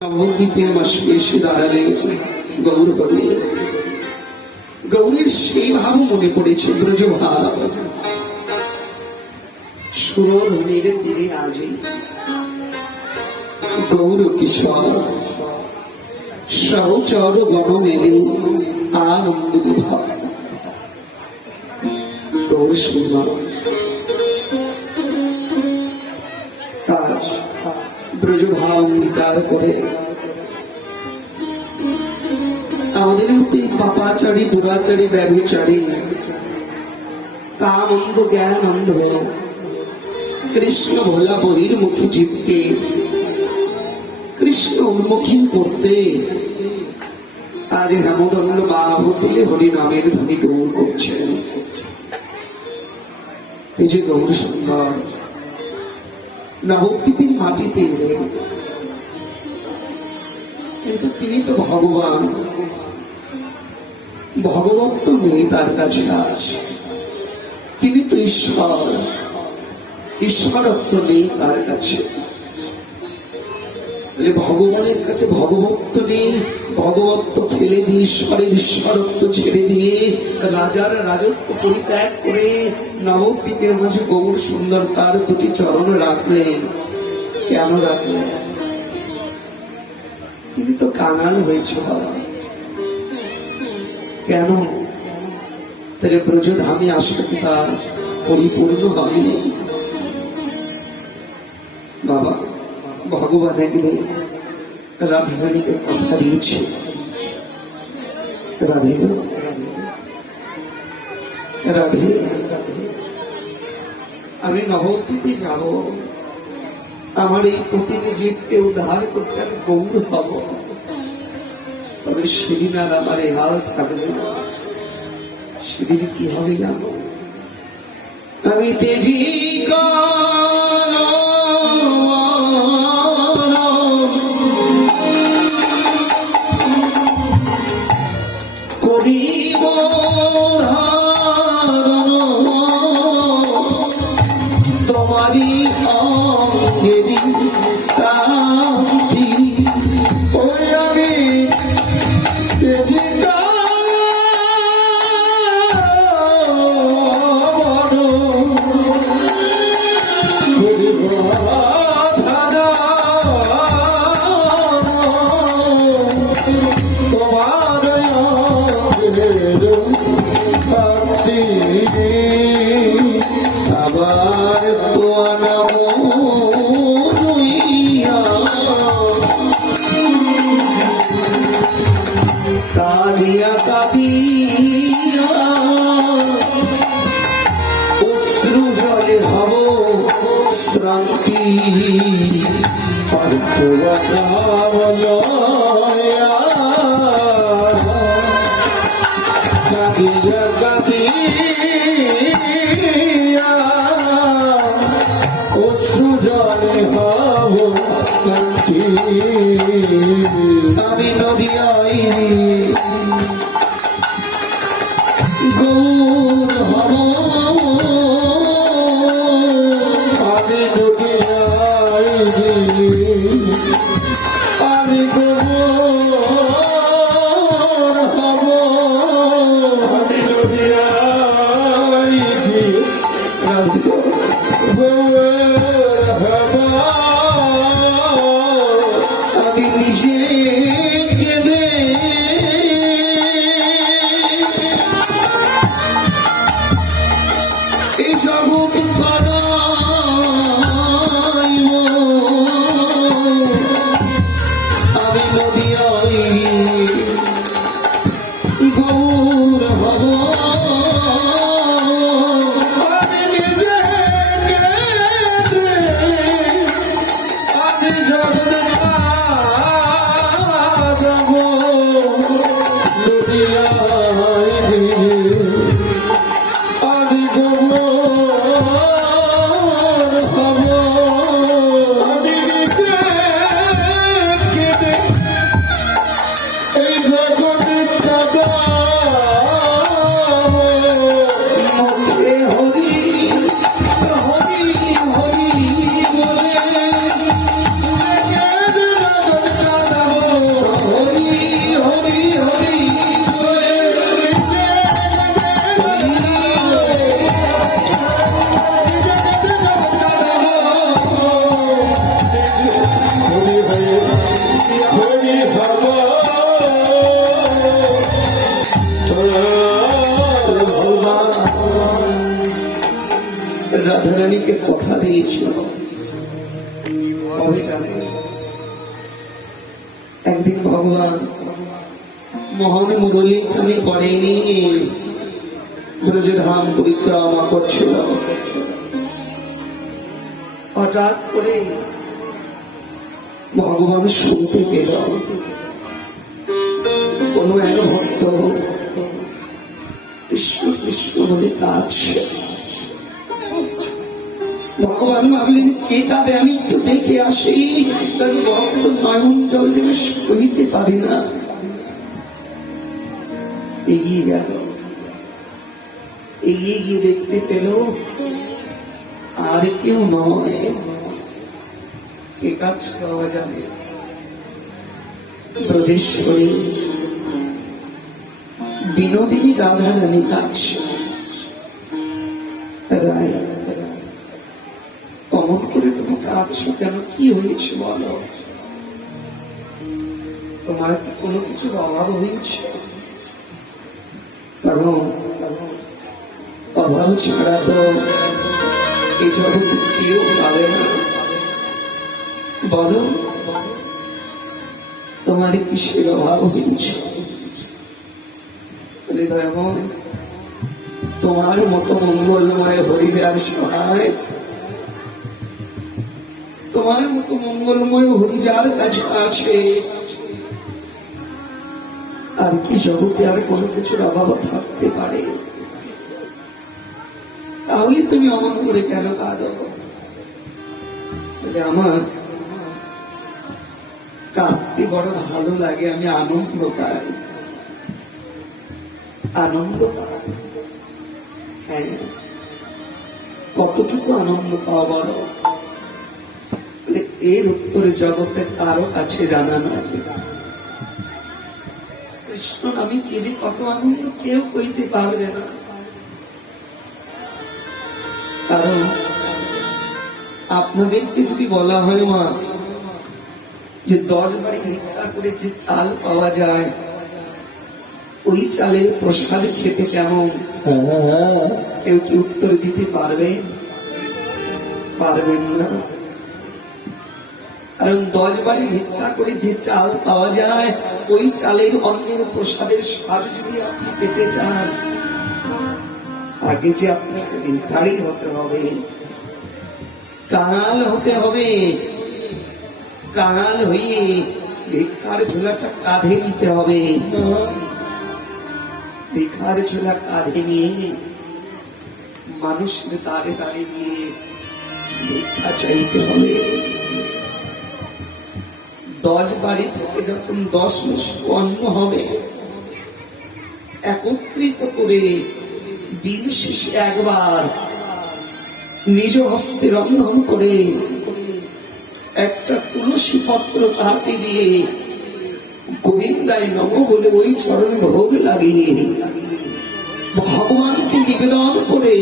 নবদ্বীপে মাসে এসে দাঁড়ালে গৌর বলে, গৌরীর সেই ভাব মনে পড়েছে, ব্রজ ভাব। সুর নীরে তীরে আজই গৌর কিশোর সহচর গণ মেলে আনন্দ বিভাগ। গৌর সুন্দর তার ব্রজ ভাব অঙ্গীকার করে আমাদের মধ্যে পাপাচারী দুরাচারী ব্যভিচারী কাম অন্ধ জ্ঞান অন্ধ কৃষ্ণ ভোলা বহির মুখী জীবকে কৃষ্ণ উন্মুখী করতে আজ হেমদণ্ড বাহু তুলে হরি নামের ধ্বনি গৌর করছেন। এই যে গৌর সুন্দর নবদ্বীপের মাটিতে এলেন, কিন্তু তিনি তো ভগবান, ভগবত্ব নেই তার কাছে আজ। তিনি তো ঈশ্বর, ঈশ্বরত্ব নেই তার কাছে। ভগবানের কাছে ভগবত্ব নেই, ভগবত্ব ফেলে দিয়ে ঈশ্বরের ঈশ্বরত্ব ছেড়ে দিয়ে রাজার রাজত্ব পরিত্যাগ করে নবদ্বীপের মাঝে গৌর সুন্দর তার দুটি চরণ রাখলেন। কেন রাখলেন? তিনি তো কাঙাল হয়েছে বাবা। কেন? তাহলে ব্রজধামে আসলে কি তার পরিপূর্ণ হবে বাবা? ভগবান একদিন রাধারানীকে কথা দিয়েছে, রাধে রাধে আমি নবদ্বীপে যাব, আমার এই প্রতিটি জীবকে উদ্ধার করতে আমি গৌর হব। তবে সেদিন আর আমার এই হাল থাকবে না। সেদিন কি হবে জানো? আমি তেজি করিব তোমারি অঙ্গেরি কান্তি ওই আমি আবার তো কাঁদিয়া কাঁদিয়া অশ্রু জলে হব শ্রান্তি কাঁদিয়া কাঁদিয়া অশ্রু জলে হব শ্রান্তি। আমি নদিয়াই গৌর হব, আমি নদিয়াই আমি গৌর হব, আমি নদিয়াই গৌর হব। আমি নিজে কেঁদে এই জগৎ ছাড়াইব, আমি নদিয়াই গৌর হব। আমি নিজে কেঁদে আমি জগৎ রাধারানীকে কথা দিয়েছিল, কবে জানে? একদিন ভগবান মোহন মুরলী খানি করেনি, ব্রজধাম পরিক্রমা করছিল। হঠাৎ করে ভগবান শুনতে পেল কোন এক ভক্ত কৃষ্ণ কৃষ্ণ বলে কাঁদছে। ভগবান ভাবলেন কে কাঁদে, আমি একটু দেখে আসি। ভক্ত নয়ন জল যেন সইতে পারি না, এগিয়ে গেল। এগিয়ে গিয়ে দেখতে পেল আর কেউ নয়, কে কাজ পাওয়া যাবে? ব্রজেশ্বরী বিনোদিনী রাধারানী কাছে। রায়, অমন করে তুমি কাঁদছো কেন? কি হয়েছে বলো? তোমার কি কোনো কিছুর অভাব হয়েছে? কারণ অভাব ছাড়া তো এই জগৎ কেউ পাবে না। বলো তোমার কিসের অভাব হয়েছে? তোমার মতো মঙ্গলময় হরিদার সহায়, তোমার মতো মঙ্গলময় হরিদার কাছে আছে, আর কি জগতে আর কোনো কিছুর অভাব থাকতে পারে? তাহলে তুমি অমন করে কেন কাঁদো? আমার কাঁদতে বড় ভালো লাগে, আমি আনন্দ পাই, আনন্দ পাই। হ্যাঁ, কতটুকু আনন্দ পাওয়া বলো? এর উত্তরে জগতে কারো কাছে জানা না। কৃষ্ণ আমি কেঁদে কত আনন্দ কেউ কইতে পারবে না। কারণ আপনাদেরকে যদি বলা হয় মা যে 10 বাড়ি ভিক্ষা করে যে চাল পাওয়া যায়, ওই চালের প্রসাদ খেতে কেমন, কেউ কি উত্তর দিতে পারবে? পারবেন না। কারণ 10 বাড়ি ভিক্ষা করে যে চাল পাওয়া যায়, ওই চালের অন্যের প্রসাদের স্বাদ যদি আপনি পেতে চান, আগে যে আপনাকে ভিখারি হতে হবে, কাঙাল হতে হবে। কাঙাল হয়ে ভিক্ষার ঝোলাটা কাঁধে নিতে হবে। ভিক্ষার ঝোলা কাঁধে নিয়ে মানুষের দাঁড়ে দাঁড়িয়ে দিয়ে ভিক্ষা চাইতে হবে। 10 বাড়ি থেকে যখন 10 মুষ্ঠ অন্ন হবে, একত্রিত করে দিন শেষে একবার নিজ হস্তে রন্ধন করে একটা তুলসী পত্র হাতে দিয়ে গোবিন্দায় নমঃ বলে ওই চরণে ভোগ লাগিয়ে ভগবানকে নিবেদন করে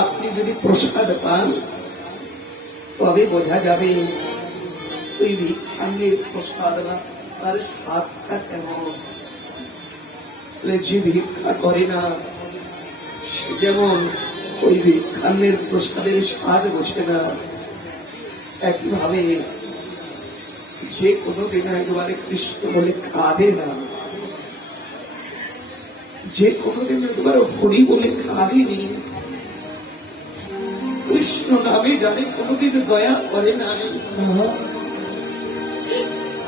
আপনি যদি প্রসাদ পান, তবে বোঝা যাবে ওই ভিক্ষাঙ্গের প্রসাদ না তার স্বাদটা কেমন। যে ভিক্ষা করে না সে যেমন ওই ভিক্ষাঙ্গের প্রসাদের স্বাদ বোঝে না, একইভাবে যে কোনোদিন একবারে কৃষ্ণ বলে কাঁদে না, যে কোনোদিন একবার হরি বলে কাঁদেনি, কৃষ্ণ নামে জানে কোনোদিন দয়া করে নাই,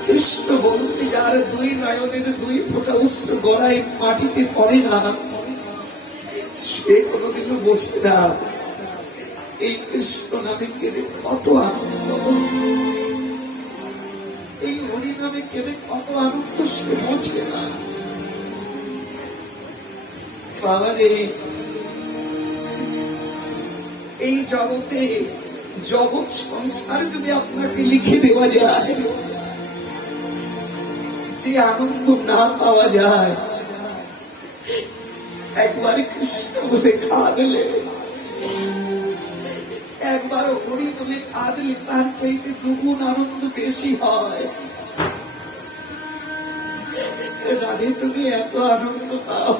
কৃষ্ণ বলতে যার 2 নয়নের 2 ফোঁটা অশ্র গড়ায় মাটিতে পড়ে না, সে কোনোদিনও বোঝে না এই কৃষ্ণ নামে কেঁদে কত আনন্দ, এই হরি নামে কেঁদে কত আনন্দ সে বোঝে না। বাবারে, এই জগতে জগৎ সংসার যদি আপনাকে লিখে দেওয়া যায়, যে আনন্দ না পাওয়া যায়, একবার কৃষ্ণ বলে কাঁদলে, একবার হরি বলে কাঁদলে তার চাইতে 2 গুণ আনন্দ বেশি হয়। রাধে, তুমি এত আনন্দ পাও,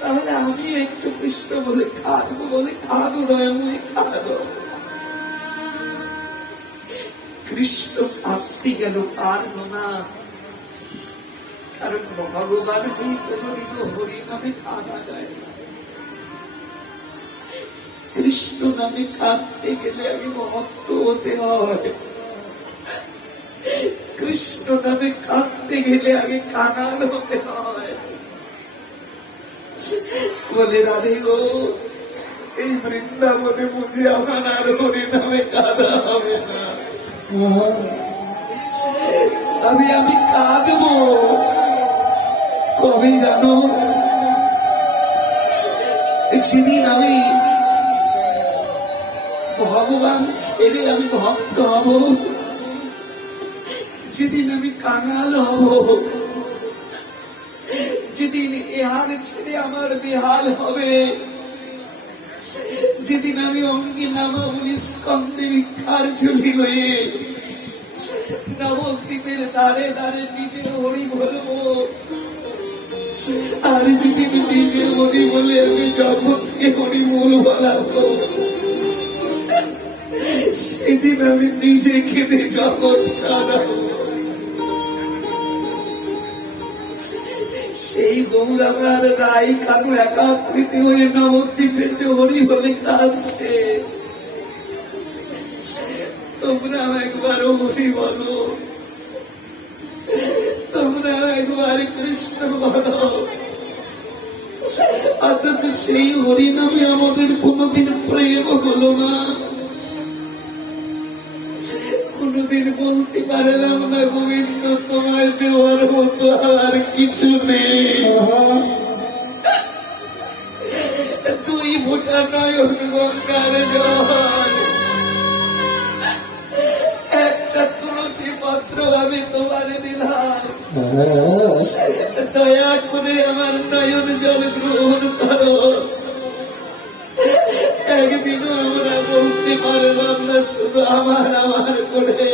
তাহলে আমি একটু কৃষ্ণ বলে কাঁদবো, বলে কাঁদো দয়াময়ী কাঁদো। কৃষ্ণ কাঁদতে গেল, পারল না, কারণ ভগবান হয়ে কোনদিনও হরি নামে কাঁদা যায় না। কৃষ্ণ নামে কাঁদতে গেলে আগে ভক্ত হতে হয়, কৃষ্ণ নামে কাঁদতে গেলে আগে কাঙাল হতে হয়। বলে রাধে গো, এই বৃন্দাবনে বুঝে আমার আর হরি নামে কাঁদা হবে না, আমি কাঁদবো কবে জানো? সেদিন আমি ভগবান ছেড়ে আমি ভক্ত হব, যেদিন আমি কাঙাল হব, যেদিন এহাল ছেড়ে আমার বেহাল হবে, যেদিন আমি অঙ্গে নামাবলী স্কন্ধে ভিক্ষার ঝুলি লয়ে নবদ্বীপের দ্বারে দ্বারে নিজে হরি বলবো, আর যেদিন নিজে হরি বলে আমি জগৎকে হরি বল বলাবো, সেদিন আমি নিজে কেঁদে জগৎ কাঁদাবো। সেই গৌর আমার রায় কানু একাকৃতি হয়ে নবদ্বীপে সে হরি বলে কাঁদছে, তোমরা একবার হরি বলো, তোমরা একবার কৃষ্ণ বলো। অথচ সেই হরি নামে আমাদের কোনদিন প্রেম হলো না, কোনদিন বলতে পারলাম না গোবিন্দ তোমায় দেওয়ার মতো আর কিছু নেই। তুই ফোঁটা নয়ন গঙ্গার জল, একটা তুলসী পত্র আমি তোমার দিলাম, দয়া করে আমার নয়ন জল গ্রহণ করো। একদিনও আমরা বলতে পারলাম না শুধু আমার আমার করে,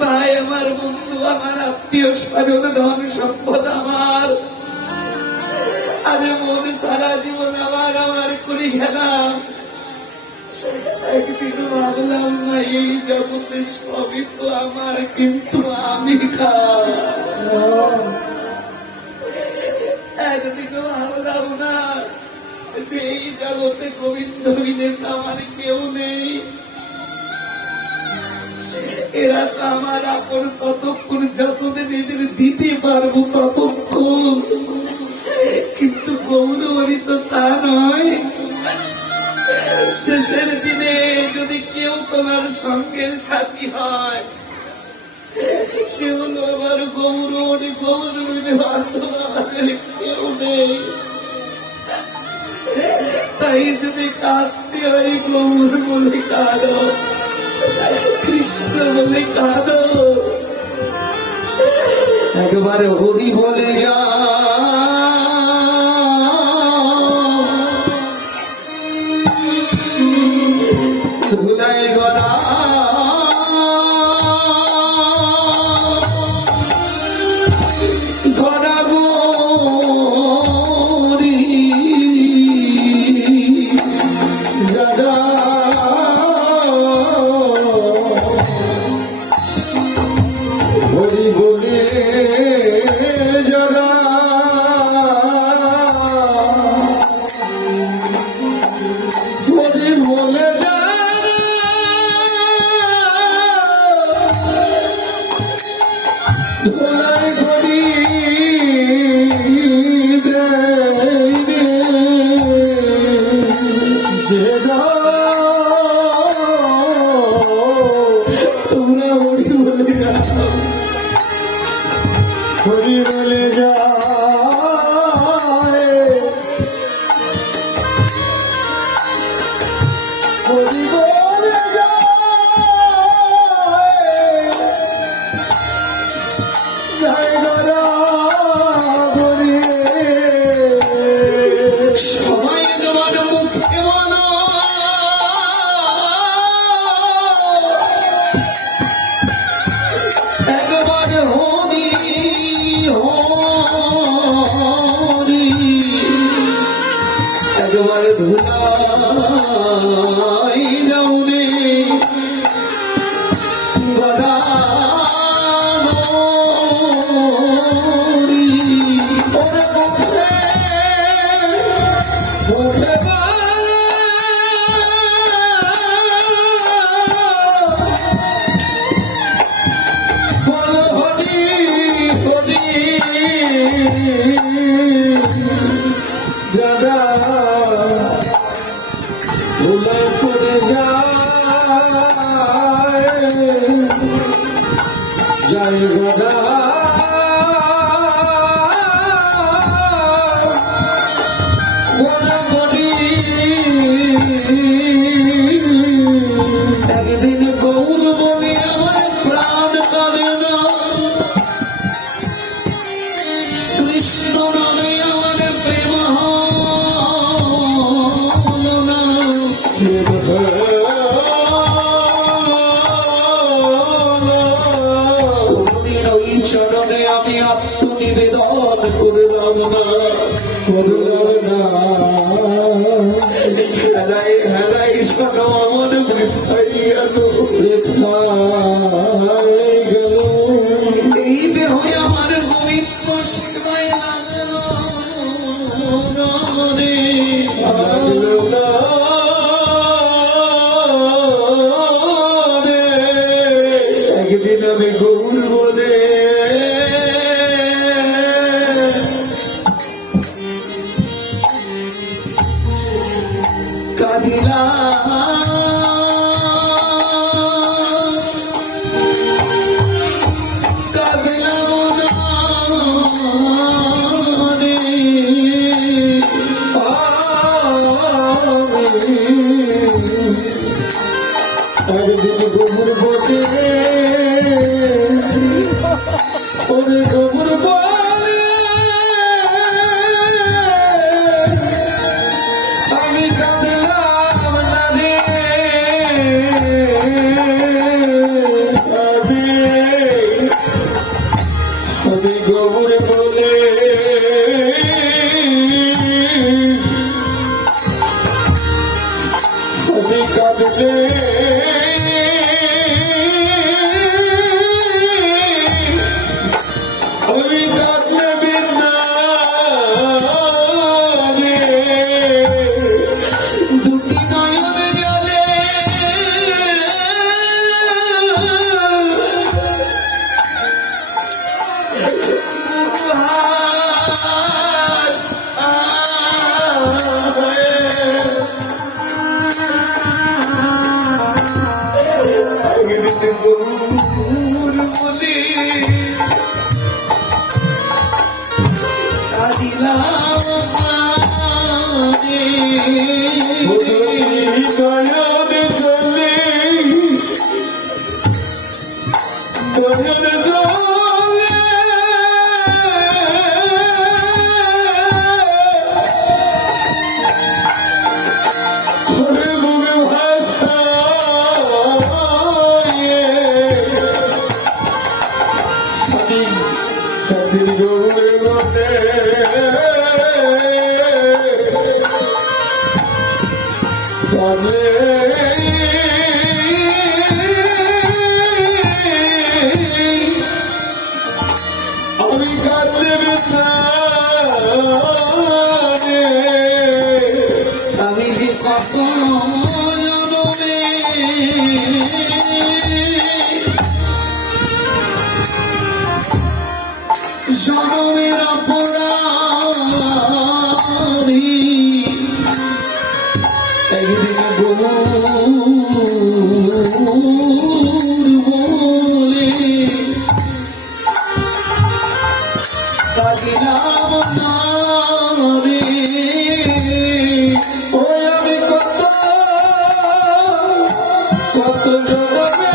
ভাই আমার, বন্ধু আমার, আত্মীয় স্বজন, ধন সম্পদ আমার, আরে মন সারা জীবন আমার আমার করে গেলাম। একদিনও ভাবলাম না এই জগতে সবই তো আমার, কিন্তু আমি একদিনও ভাবলাম না যে এই জগতে গোবিন্দ বিনে আমার কেউ নেই, এরা তো আমার আপন ততক্ষণ যতদিন এদের দিতে পারবো ততক্ষণ, কিন্তু গৌর হরি তো তা নয়। শেষের দিনে যদি কেউ তোমার সঙ্গের সাথী হয়, সে হলো আমার গৌর হরি, গৌর বিনে বান্ধব আমাদের কেউ নেই। তাই যদি কাঁদতে হয় গৌর বলে কাঁদো, কৃষ্ণ বলে কাঁদো, একবার হরি বলে যা। ধুলাই গড়া হরি বলে যারা হেলাই হেলাই শোনো আমার বৃথাই গেল এই দেহ আমার গোবিন্দ সেবায় লাগলো রে একদিন আমি গৌর বলে আমি যে কত জনমের অপরাধী একদিন বলে কাদিলাম রে ওই আমি কত কত জনমে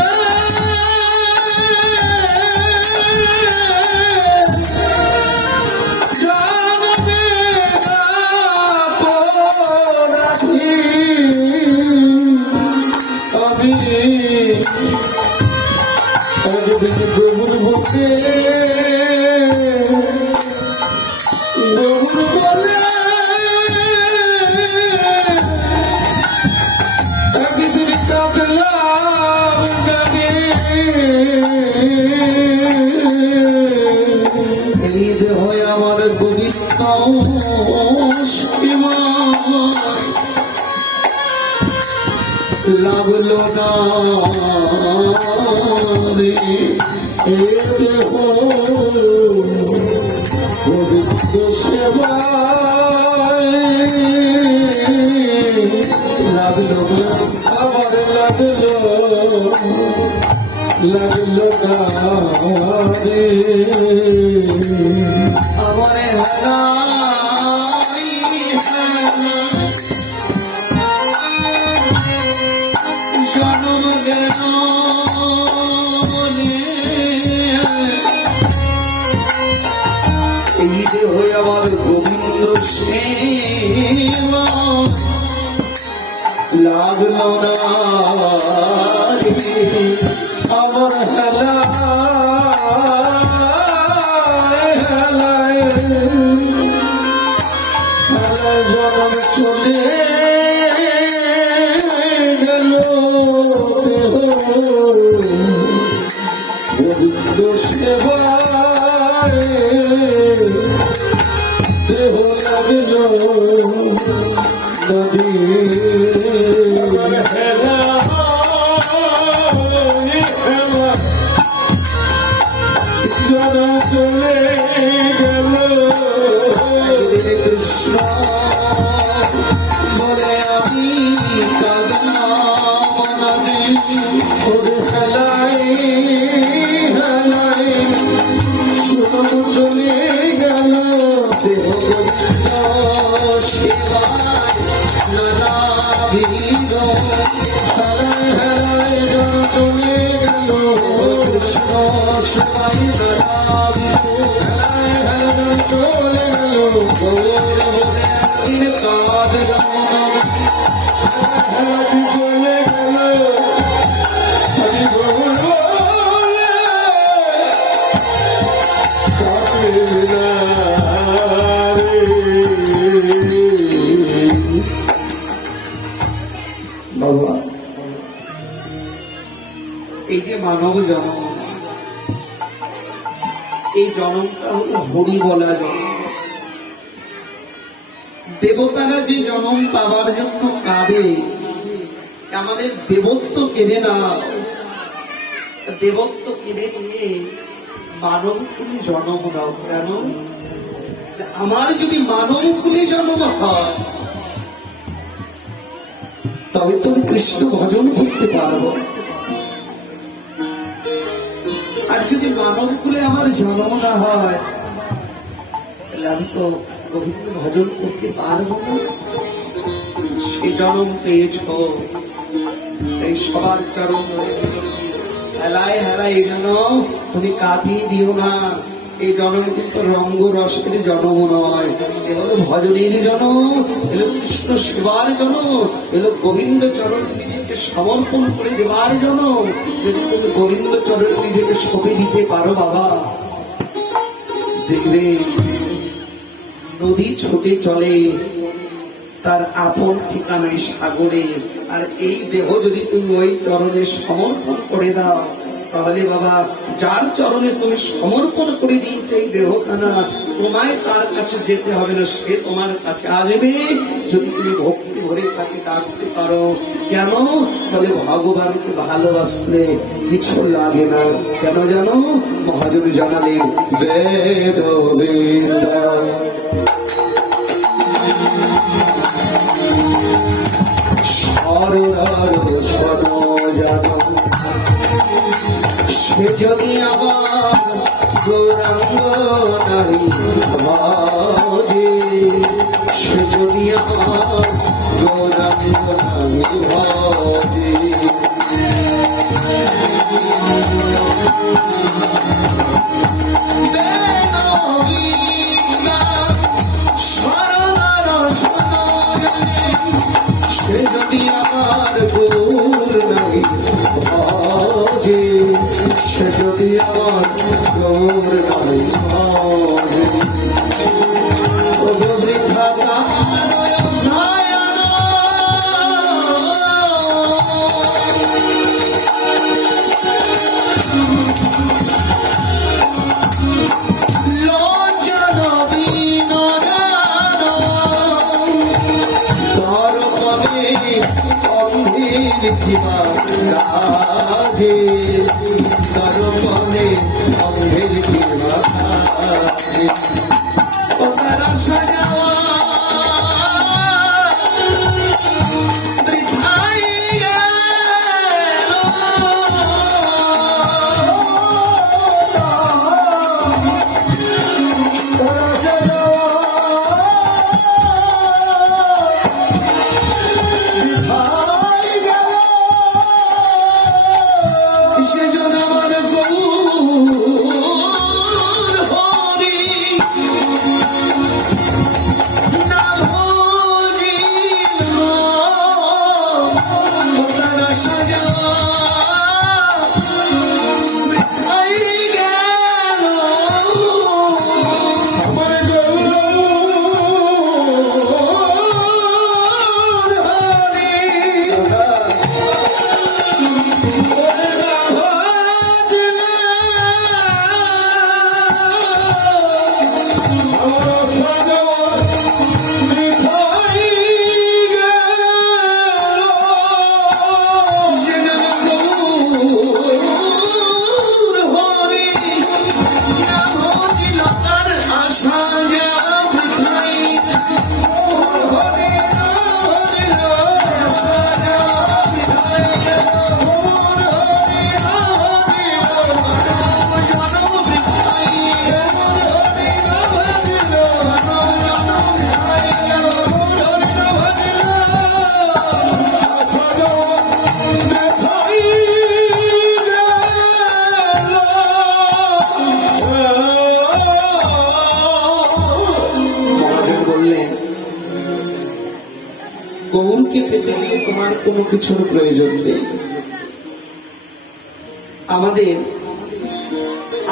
আমার গোবিন্দ লাগলো না রে এতে গোবিন্দ সেবায় লাগলো না আমার লাগলো না রে আমার হারাই জন্ম গেল এই দেহ আমার গোবিন্দ সেবা লাগলো না আমার গোবিন্দ সেবায় দেহ লাগল নদী জানা চলে গেল কৃষ্ণ বলে আমি কাঁদলাম নদী ওরে হেলাই হেলাই শুনো চলে গেল দেহ গোবিন্দ সেবায় নানাবিধ হেলাই হেলাই চলে গেল কৃষ্ণ সেবায় নানাবিধ হেলাই হেলাই চলে গেল গৌর দিন কাঁদলাম হেলাই চলে গেল হরি গৌর বাবা এই যে মানব জন্ম, এই জন্মটা হলো হরি বলা জন্ম। দেবতারা যে জন্ম পাবার জন্য কাঁদে, আমাদের দেবত্ব কেড়ে না, দেবত্ব কেড়ে নিয়ে মানব কুলে জন্ম দাও। কেন? আমার যদি মানব কুলে জন্ম হয় তবে তো কৃষ্ণ ভজন করতে পারবো, আর যদি মানব কুলে আমার জন্ম না হয় তাহলে আমি তো গোবিন্দ ভজন করতে পারবো না। সে জন্ম পেয়েছ, এই সবার চরণ হেলায় হেলায় যেন তুমি কাটিয়ে দিও না। এই জন্ম কিন্তু রঙ্গ রসের জন্ম নয়, এ হলো ভজনের জন্ম, এলো কৃষ্ণ সেবার জন্ম, এলো গোবিন্দ চরণ নিজেকে সমর্পণ করে দেবার জন্ম। যদি তুমি গোবিন্দ চরণ নিজেকে সঁপে দিতে পারো বাবা, দেখবে নদী ছুটে চলে তার আপন ঠিকানায় সাগরে। আর এই দেহ যদি তুমি ওই চরণে সমর্পণ করে দাও তাহলে বাবা যার চরণে তুমি সমর্পণ করে দিয়েছ এই দেহখানা, তোমায় তার কাছে যেতে হবে না, সে তোমার কাছে আসবে যদি তুমি ভক্তি ভরে তাকে ডাকতে পারো। কেন? বলে ভগবানকে ভালোবাসলে কিছু লাগে না। কেন জানো? মহাজন জানালেন বেদ বেদ সে যদি আবার গৌরাঙ্গ নারী ভাজে, সে যদি আমার গৌরাঙ্গ নারী ভাজে, সে যদি আমার গৌর নারী ভাজে, সে যদি আমার গৌর নারী ভাজে, বৃথা কাজে তরপনে অঙ্গের কিবা কাজে ও তারা সাজাওয়া বৃথাই গেল, তারা সাজাওয়া সেজন্য আমার গৌর হরি না ভজিল তারা সাজা বৃথাই গেল আমার গৌর হরি। গৌরকে পেতে গেলে তোমার কোনো কিছুর প্রয়োজন নেই। আমাদের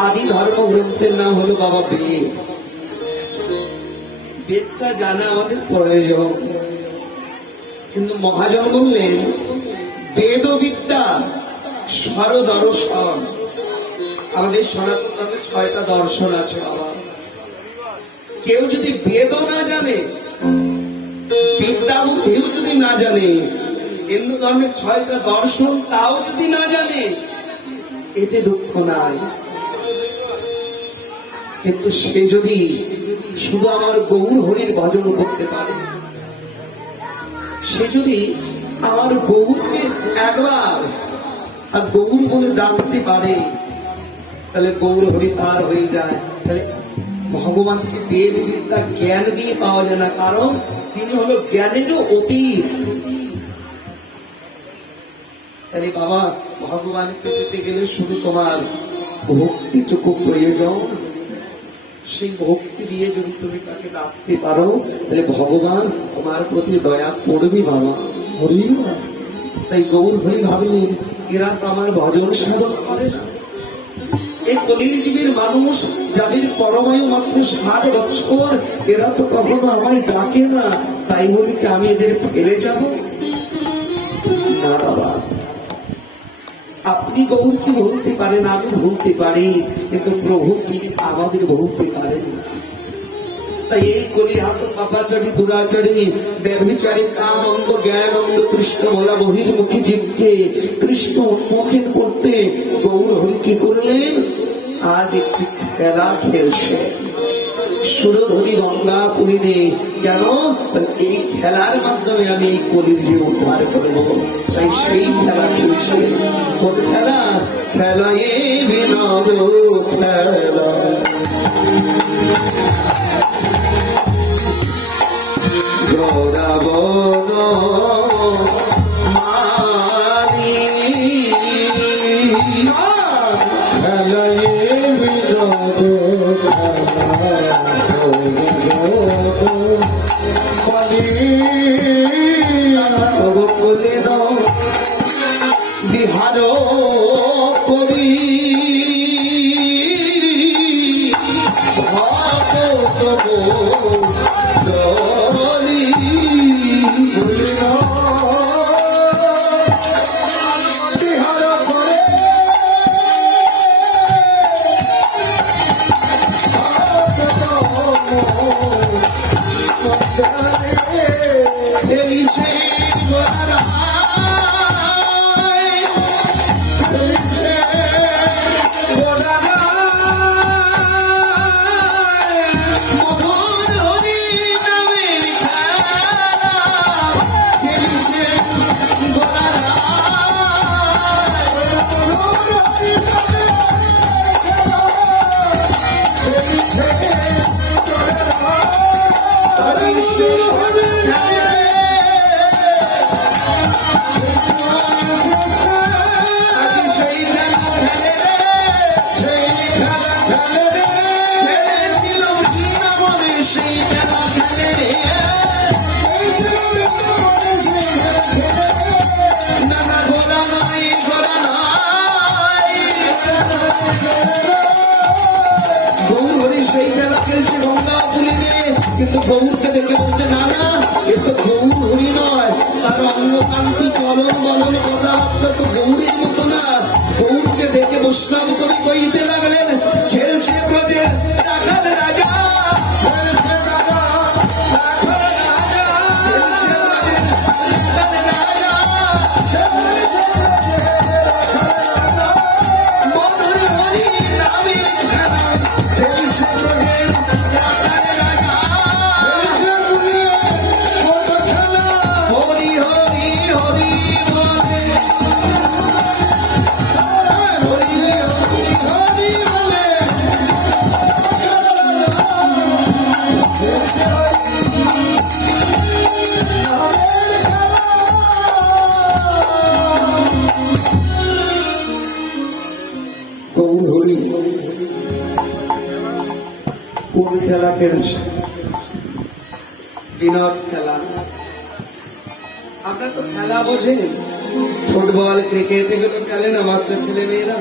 আদি ধর্মগ্রন্থের নাম হলো বাবা বেদ। বেদটা জানা আমাদের প্রয়োজন, কিন্তু মহাজন বললেন বেদ বিদ্যা স্বরদর্শন। আমাদের সনাতন ধর্মের 6টা দর্শন আছে বাবা। কেউ যদি বেদ না জানে, বিদ্যা বুদ্ধিও যদি না জানে, হিন্দু ধর্মের 6টা দর্শন তাও যদি না জানে, এতে দুঃখ নাই। কিন্তু সে যদি শুধু আমার গৌর হরির ভজন করতে পারে, সে যদি আমার গৌরকে একবার আর গৌর বলে ডাকতে পারে, তাহলে গৌর হরি তার হয়ে যায়। তাহলে ভগবানকে বেদ বিদ্যা জ্ঞান দিয়ে পাওয়া যায় না, কারণ তিনি হলো জ্ঞানেরও অতীত। তাহলে বাবা, ভগবানকে পেতে গেলে শুধু তোমার ভক্তিটুকু প্রয়োজন। সেই ভক্তি দিয়ে যদি তুমি তাকে ডাকতে পারো, তাহলে ভগবান তোমার প্রতি দয়া করবে বাবা। তাই গৌর হরি ভাবলেন এরা তো আমার ভজন সাধন করে। এই কলির জীবের মানুষ যাদের পরমায়ু মাত্র 60 বছর, এরা তো কখনো আমায় ডাকে না, তাই বলি কি আমি এদের ফেলে যাব? না বাবা, আপনি গৌরকে ভুলতে পারেন, আমি ভুলতে পারি, কিন্তু প্রভু তিনি আমাদের ভুলতে পারেন না। তাই এই কলি হাত পাপাচারী দুরাচারী ব্যভিচারী কামঙ্গ জ্ঞানঙ্গ কৃষ্ণ বলা বহির্মুখী জীবকে কৃষ্ণ উন্মুখীন করতে গৌর হরি কি করলেন? আজ একটি খেলা খেলছে। সুরধরি গঙ্গা পুরিনে। কেন? এই খেলার মাধ্যমে আমি এই কলির যে উদ্ধার করবো, তাই সেই খেলা খেলছে। কোন খেলা? খেলা এ বিনোদ খেলা। গৌরবন মানি খেলা এ বিনোদ বিহার করি কিন্তু গৌরকে দেখে বলছে না না, এ তো গৌর হরি নয়, তার অঙ্গকান্তি চলন বলন কথাবার্তা তো গৌরের মতো না। গৌরকে দেখে বৈষ্ণব কবি কইতে লাগলেন, খেলছে ব্রজের রাখাল রাজা, খেলছে রাজা, রাখাল রাজা, খেলছে ব্রজের রাখাল রাজা, মধুর হরি নামের খেলা, খেলছে ব্রজের রাখাল রাজা। কোন খেলা খেলছে? বিনোদ খেলা। আমরা তো খেলা বোঝেন, ফুটবল ক্রিকেট এগুলো খেলে না বাচ্চা ছেলে মেয়েরা।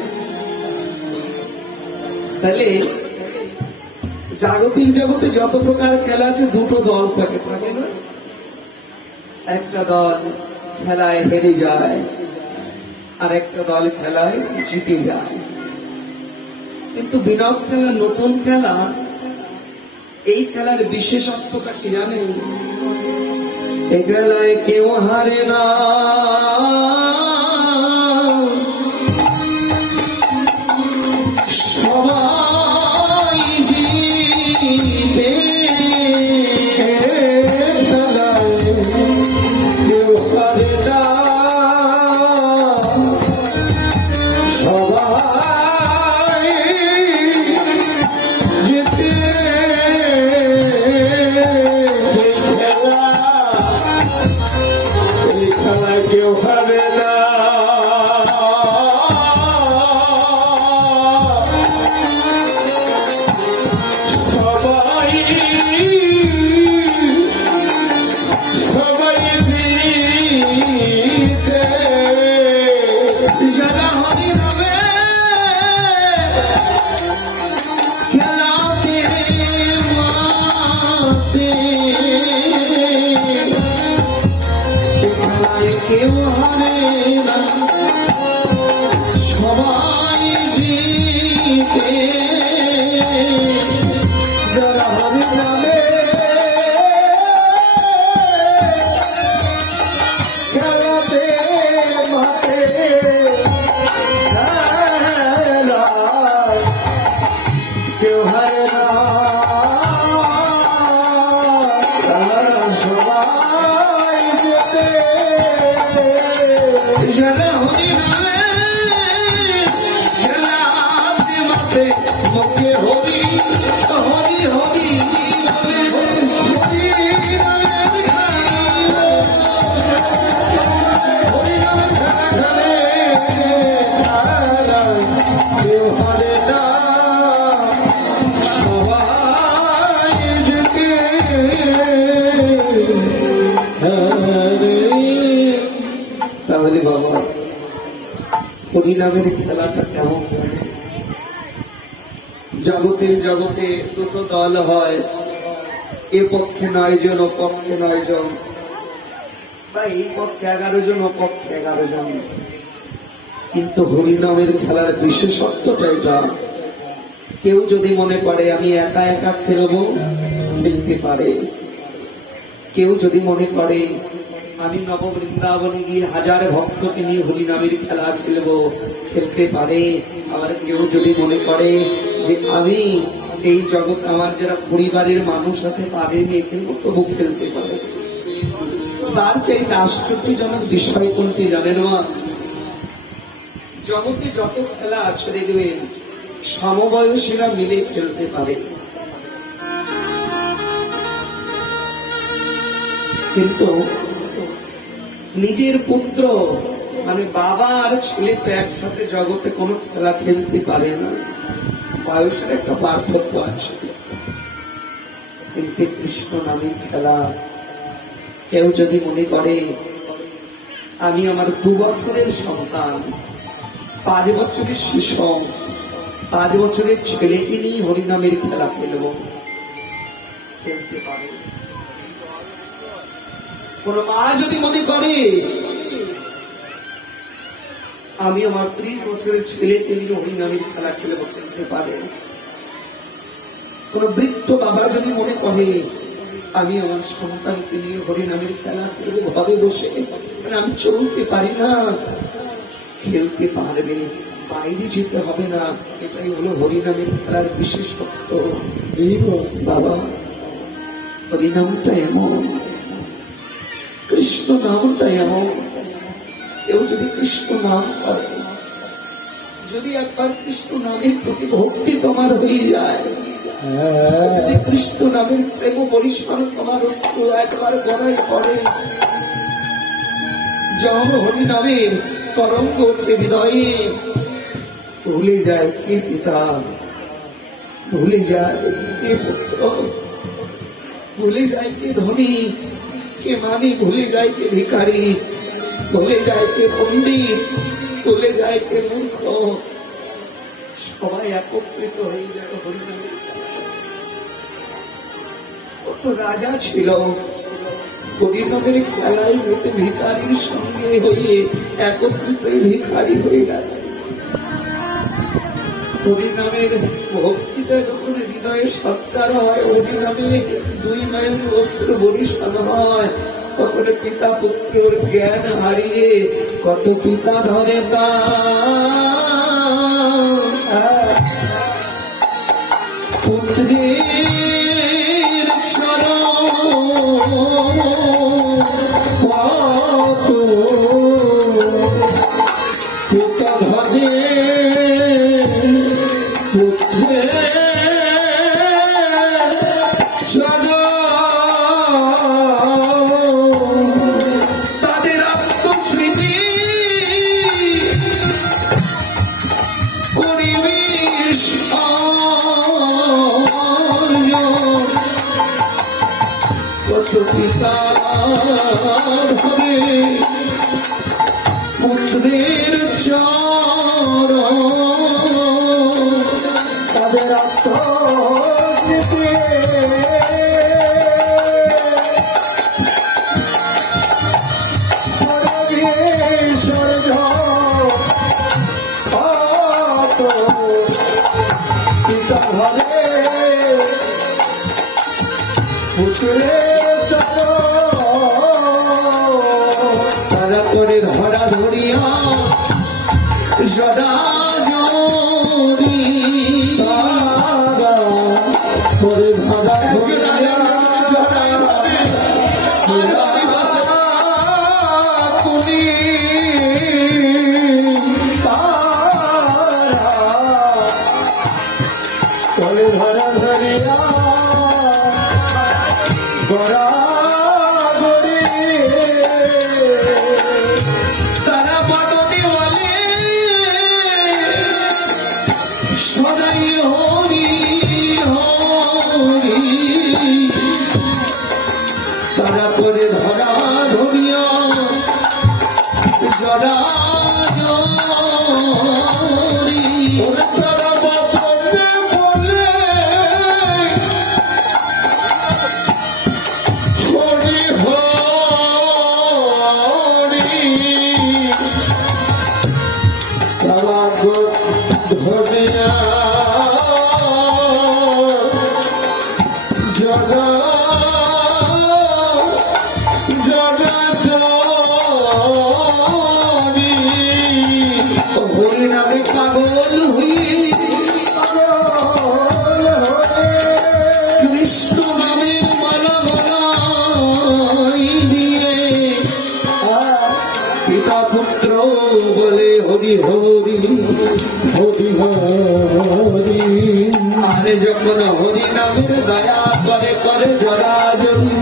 তাহলে জাগতিক জগতে যত প্রকার খেলা আছে দুটো দল থাকে, থাকে না? একটা দল খেলায় হেরে যায় আর একটা দল খেলায় জিতে যায়। কিন্তু বিনোদ খেলা নতুন খেলা, এই খেলার বিশেষত্বটা কি জানেন? এই খেলায় কেউ হারে না, সবাই জিতে। খেলায় কেউ হারে না, সবাই জিতে। কেউ হারে না, সবাই সবাই জিতে। যারা হরি হবে খেলাতে মাতে, কেউ হারে না, সবাই জিতে। যারা হরি নামে খেলাতে মাতে, কেউ হারে না, সবাই যেতে। যারা হরি নামে খেলাতে মাতে, মুখে হরি হরি হরি বলে, হরি নামে খেলে। কেউ হারে না, সবাই যেতে। তাহলে বাবা হরিনামের খেলাটা কেমন? জগতে জগতে দুটো দল হয়, এ পক্ষে 9 জন, ও পক্ষে 9 জন, বা এই পক্ষে 11 জন, ও পক্ষে 11 জন। কিন্তু হরিনামের খেলার বিশেষত্বটা এটা, কেউ যদি মনে করে আমি একা একা খেলবো, খেলতে পারে। কেউ যদি মনে করে আমি নববৃন্দাবনে গিয়ে 1000 ভক্তকে নিয়ে হরিনামের খেলা খেলবো, খেলতে পারে। আবার কেউ যদি মনে করে যে আমি এই জগৎ আমার যারা পরিবারের মানুষ আছে তাদের নিয়ে খেলবো, তবু খেলতে পারে। তার চাইতে আশ্চর্যজনক বিষয় কোনটি জানেন মা? জগতে যত খেলা আছে দেখবেন সমবয়সীরা মিলে খেলতে পারে, কিন্তু নিজের পুত্র মানে বাবা আর ছেলে তো একসাথে জগতে কোনো খেলা খেলতে পারে না। বয়সের একটা পার্থক্য আছে। কিন্তু কৃষ্ণ নামের খেলা কেউ যদি মনে করে আমি আমার 2 বছরের সন্তান, 5 বছরের শিশু, 5 বছরের ছেলেকে নিয়ে হরিনামের খেলা খেলবো, খেলতে পারে। কোন মা যদি মনে করে আমি আমার 30 বছরের ছেলেকে নিয়ে হরিনামের খেলা খেলবো, খেলতে পারে। কোন বৃদ্ধ বাবা যদি মনে করে আমি আমার সন্তানকে নিয়ে হরিনামের খেলা খেলবো ঘরে বসে, আমি চলতে পারি না, খেলতে পারবে, বাইরে যেতে হবে না। এটাই হলো হরিনামের খেলার বিশেষত্ব। বাবা হরিনামটা এমন, কৃষ্ণ নামটা এমন, কেউ যদি কৃষ্ণ নাম করে, যদি একবার কৃষ্ণ নামের প্রতি ভক্তি তোমার হয়ে যায়, যদি কৃষ্ণ নামের প্রেম পরিষ্কার তোমার অস্ত্র একবার গলায় পড়ে, যখন হরি নামের তরঙ্গ ওঠে হৃদয়ে, ভুলে যায় কে পিতা, ভুলে যায় কে পুত্র, ভুলে যায় কে ধনী, কে মানি ভুলে যায় কে ভিখারি, ভুলে যায় কে পণ্ডিত, ভুলে যায় কে মূর্খ, সবাই একত্রিত হয়ে যায় হরিনামের। কত রাজা ছিল হরিনামের খেলায় মেতে ভিখারির সঙ্গে হয়ে একত্রিত ভিখারি হয়ে গেল। হরিনামের ভক্তিটা যখন হৃদয়ে সঞ্চার হয়, হরিনামে দুই নয়ন অশ্র বরিশান হয়, তখন পিতা পুত্রের জ্ঞান হারিয়ে কত পিতা ধরে তা পুত্রের চরণ কত পিতা ধরে তাদের আত্মস্মৃতি পরিবেশ কত পিতা ধরে পুত্রের চরণ তাদের আত্মস্মৃতি পিতা ঘরে পুত্রে তারা করে ধরা ধরিয়া সদা জড়ি করে ধরা ধরিয়া করে ধরা ধরিয়া গড়া গড়ি তারা বদনে বলে সদাই হরি হরি তারা করে ধরা ধরিয়া জড়া জড়ি তারা বদনে বলে হরি হরি তারা ধরিয়া জড়া জড়া জড়ি হরিনামে পাগল হয়ে কৃষ্ণ নামের মালা গলায় দিয়ে পিতা পুত্র বলে হরি হরি হরি হরি। আরে যখন হরি নামের দয়া করে করে জরাজরি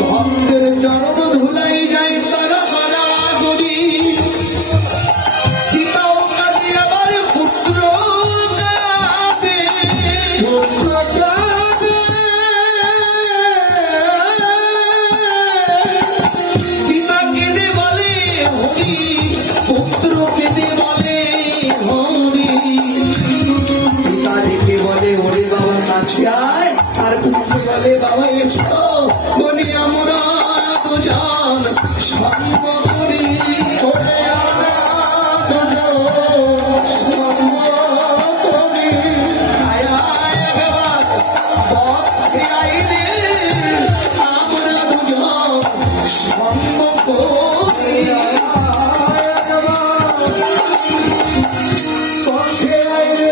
ভক্তের চরণ ধুলাই যায় তারা গড়াগড়ি পিতাও কাঁদে আবার পুত্র কাঁদে পুত্র কাঁদে পিতা কেঁদে বলে হরি পুত্র কেঁদে বলে হরি পিতা ডেকে বলে হরি বাবা কাছে আয়, আর পুত্র বলে বাবা এসো বলি আমরা দুজন সঙ্গ করি ওরে আমরা দুজন সঙ্গ করি আয় আয় একবার পথে আইলে আমরা দুজন সঙ্গ করি পথে আইলে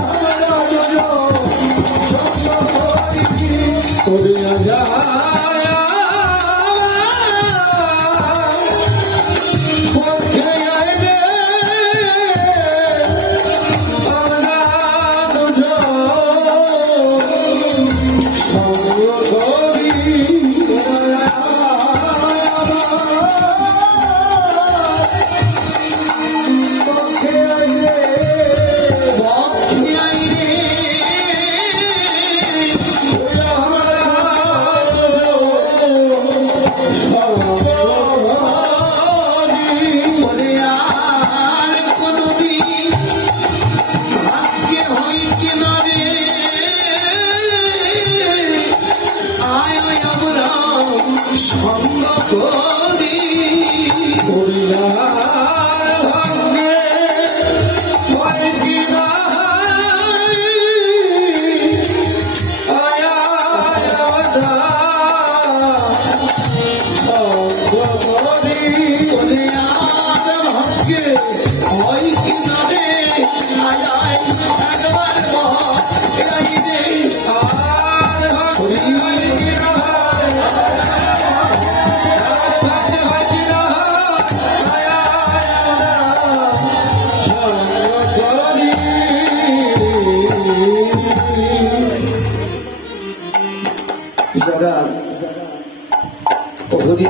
আমরা দুজন সঙ্গ করি ওরে যায়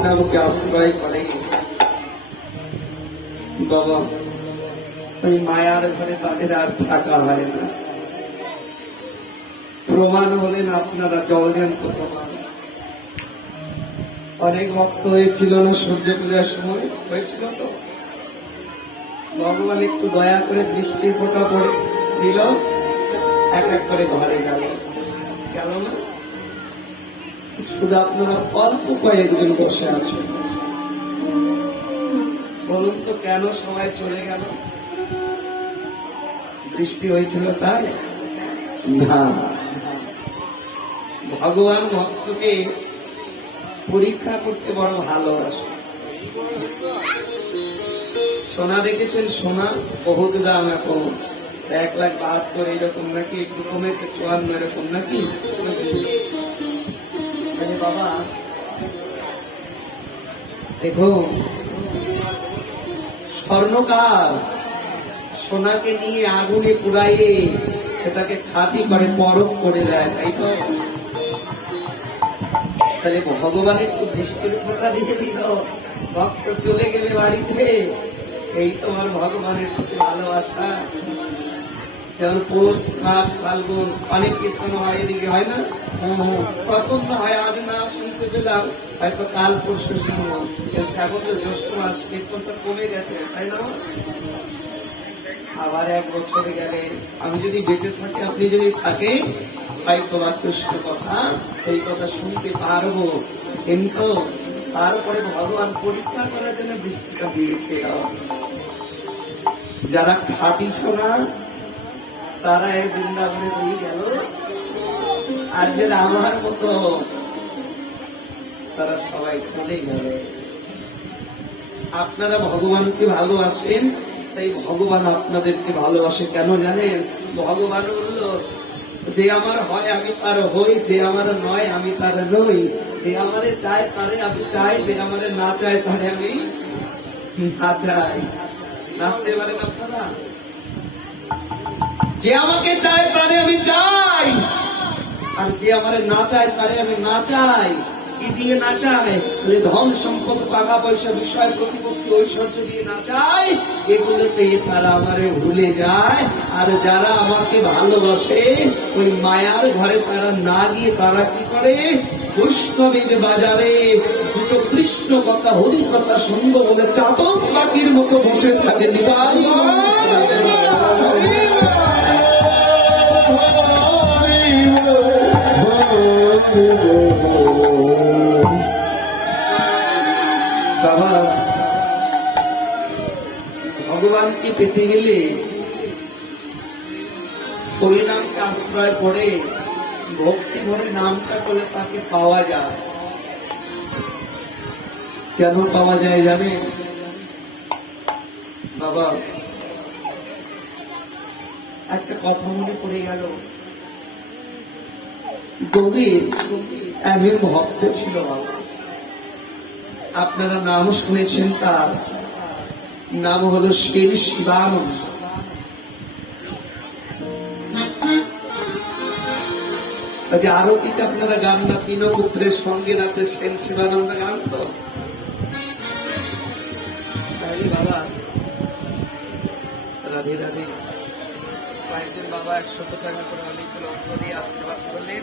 হরিনামকে আশ্রয় করে বাবা, ওই মায়ার ঘরে তাদের আর থাকা হয় না। প্রমাণ হলেন আপনারা, জলজান্ত প্রমাণ। অনেক ভক্ত হয়েছিল না সূর্য পূজার সময়? হয়েছিল তো। ভগবান একটু দয়া করে বৃষ্টির ফোঁটা পড়ে দিল, এক এক করে ঘরে গেল। গেল না? শুধু আপনারা অল্প কয়েকজন বসে আছেন। বলুন তো কেন সবাই চলে গেল? বৃষ্টি হয়েছিল তাই না, ভগবান ভক্তকে পরীক্ষা করতে বড় ভালোবাসে। সোনা দেখেছেন? সোনা বহুত দাম এখন, 1,72,000 এরকম নাকি, একটু কমেছে 54 এরকম নাকি। বাবা দেখো, স্বর্ণকার সোনাকে নিয়ে আগুনে পুড়াইয়ে সেটাকে খাঁটি করে পরখ করে দেয়, তাই তো। তাহলে ভগবান একটু বৃষ্টির ফোঁটা দিয়ে দিল, ভক্ত চলে গেলে বাড়িতে, এই তোমার ভগবানের প্রতি ভালোবাসা। যেমন পৌষ মাঘ ফাল্গুন অনেক কীর্তন হয়, এদিকে হয় না? কখন না হয়, আজ না শুনতে পেলাম, হয়তো কাল পরশু শুনবো। এখন তো জ্যৈষ্ঠ মাস, কীর্তনটা কমে গেছে, তাই না? আবার 1 বছর গেলে, আমি যদি বেঁচে থাকি, আপনি যদি থাকেন, হয়তো বা কৃষ্ণ কথা, এই কথা শুনতে পারবো। কিন্তু তারপরে ভগবান পরীক্ষা করার জন্য বৃষ্টিটা দিয়েছে। যারা খাঁটি সোনা তারা এই বৃন্দাবনে রয়ে গেল, আর যারা আমার মতো তারা সবাই চলে গেল। আপনারা ভগবানকে ভালোবাসেন, তাই ভগবান আপনাদেরকে ভালোবাসে। কেন জানেন? ভগবান বলল, যে আমার হয় আমি তার হই, যে আমার নয় আমি তার নই, যে আমারে চায় তারে আমি চাই, যে আমারে না চায় তারে আমি না চাই। নাচতে পারেন আপনারা? যে আমাকে চায় তারে আমি চাই, আর যে আমারে না চায় তারে আমি না চাই। কি দিয়ে না চায়? ধন সম্পদ, টাকা পয়সা, বিষয় প্রতিপত্তি, ঐশ্বর্য দিয়ে না চায়, এগুলোতে তারা আমারে ভুলে যায়। আর যারা আমাকে ভালোবাসে, ওই মায়ার ঘরে তারা না গিয়ে তারা কি করে? বৈষ্ণবের বাজারে দুটো কৃষ্ণ কথা, হরি কথা শুনবো বলে চাতক পাখির মতো বসে থাকে। নিতাই বাবা, ভগবানকে পেতে গেলে হরিনামকে আশ্রয় করে ভক্তি ভরে নামটা করে তাকে পাওয়া যায়। কেন পাওয়া যায় জানেন বাবা? একটা কথা মনে পড়ে গেল। গৌরীর একজন ভক্ত ছিল বাবা, আপনারা নাম শুনেছেন, তার নাম হলো শ্রী শিবানন্দ। আরতিতে আপনারা গান না? তিন পুত্রের সঙ্গে নাচে সেন শিবানন্দ গান তো। তাহলে বাবা, রাধে রাধে। কয়েকদিন বাবা 100 টাকা করে অনেকগুলো অঙ্গ দিয়ে আশীর্বাদ করলেন।